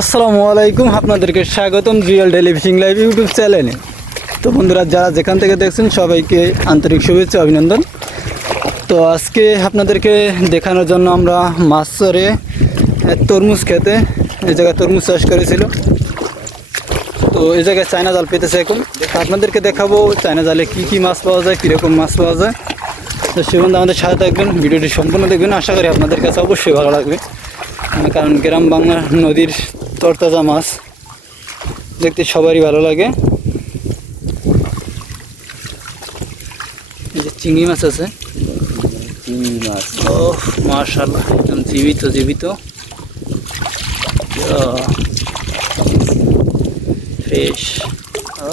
আসসালামু আলাইকুম, আপনাদেরকে স্বাগতম GL daily fishing live YouTube চ্যানেলে তো বন্ধুরা, যারা যেখান থেকে দেখছেন, সবাইকে আন্তরিক শুভেচ্ছা, অভিনন্দন। তো আজকে আপনাদেরকে দেখানোর জন্য আমরা মাছ চরে তরমুজ খেতে, এই জায়গায় তরমুজ চাষ করেছিল। তো এই জায়গায় চায়না জাল পেতেছে এখন। আপনাদেরকে দেখাবো চায়না জালে কি কি মাছ পাওয়া যায়, কীরকম মাছ পাওয়া যায়। তো সে বন্ধু আমাদের সাথে থাকবেন, ভিডিওটি সম্পূর্ণ দেখবেন। আশা করি আপনাদের কাছে অবশ্যই ভালো লাগবে। কারণ গ্রাম বাংলা নদীর তরতাজা মাছ দেখতে সবারই ভালো লাগে। এই যে চিংড়ি মাছ আছে। চিংড়ি মাছ। ও মার্শাল্লাহ একদম জীবিত জীবিত। ফ্রেশ। ও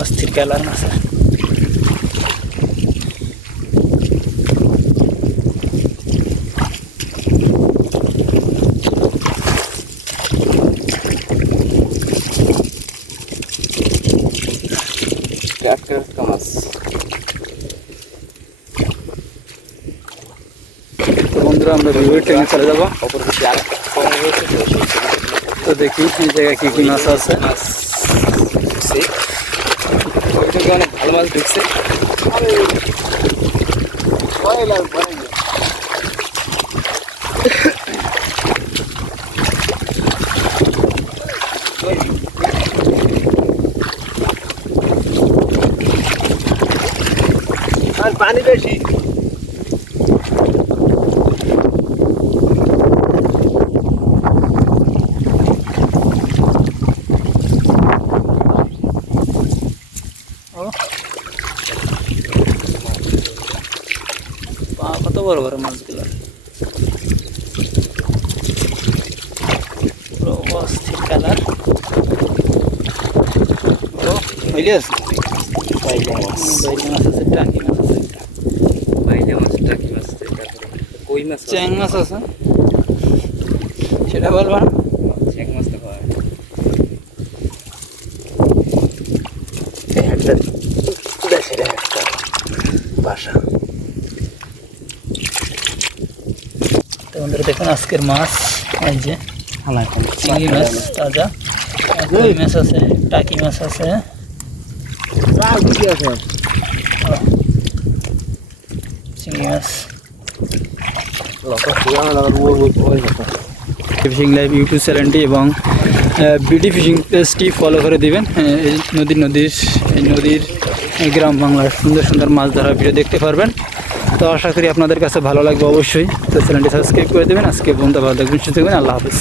অস্থির কালার মাছ টাটকা টাটকা মাছ তো বন্ধুরা আমরা ভিডিও ট্রেনে চলে যাব অপর দিকে আরেকটা কম রয়েছে তো সেই তো দেখি এই জায়গায় কি কি মাছ আছে মাছ দেখছি ওই থেকে অনেক ভালো মাছ দেখছে আর কত বড় বড় মাছগুলো? পুরো অস্থির কালার। ও হইলে আছে? বাইলা মাছ আছে টাকি মাছ আছে। বাইলা মাছ টাকি মাছ তারপরে কই মাছ আছে। চ্যাং মাছ আছে। সেটা বলবা না? চ্যাং মাছ তো হয় একটা দেশের একটা বাসা তো বন্ধুরা দেখুন আজকের মাছ এই যে চিংড়ি মাছ তাজা কই মাছ আছে টাকি মাছ আছে চিংড়ি মাছ ফিশিং লাইভ ইউটিউব চ্যানেলটি এবং বিডি ফিশিং পেজটি ফলো করে দেবেন। এই নদীর নদীর, এই নদীর গ্রাম বাংলার সুন্দর সুন্দর মাছ ধরার ভিডিও দেখতে পারবেন। তো আশা করি আপনাদের কাছে ভালো লাগবে অবশ্যই। তো চ্যানেলটি সাবস্ক্রাইব করে দেবেন। আজকে বন্ধু ভালো দেখবেন সুস্থ থাকবেন। আল্লাহ হাফিজ।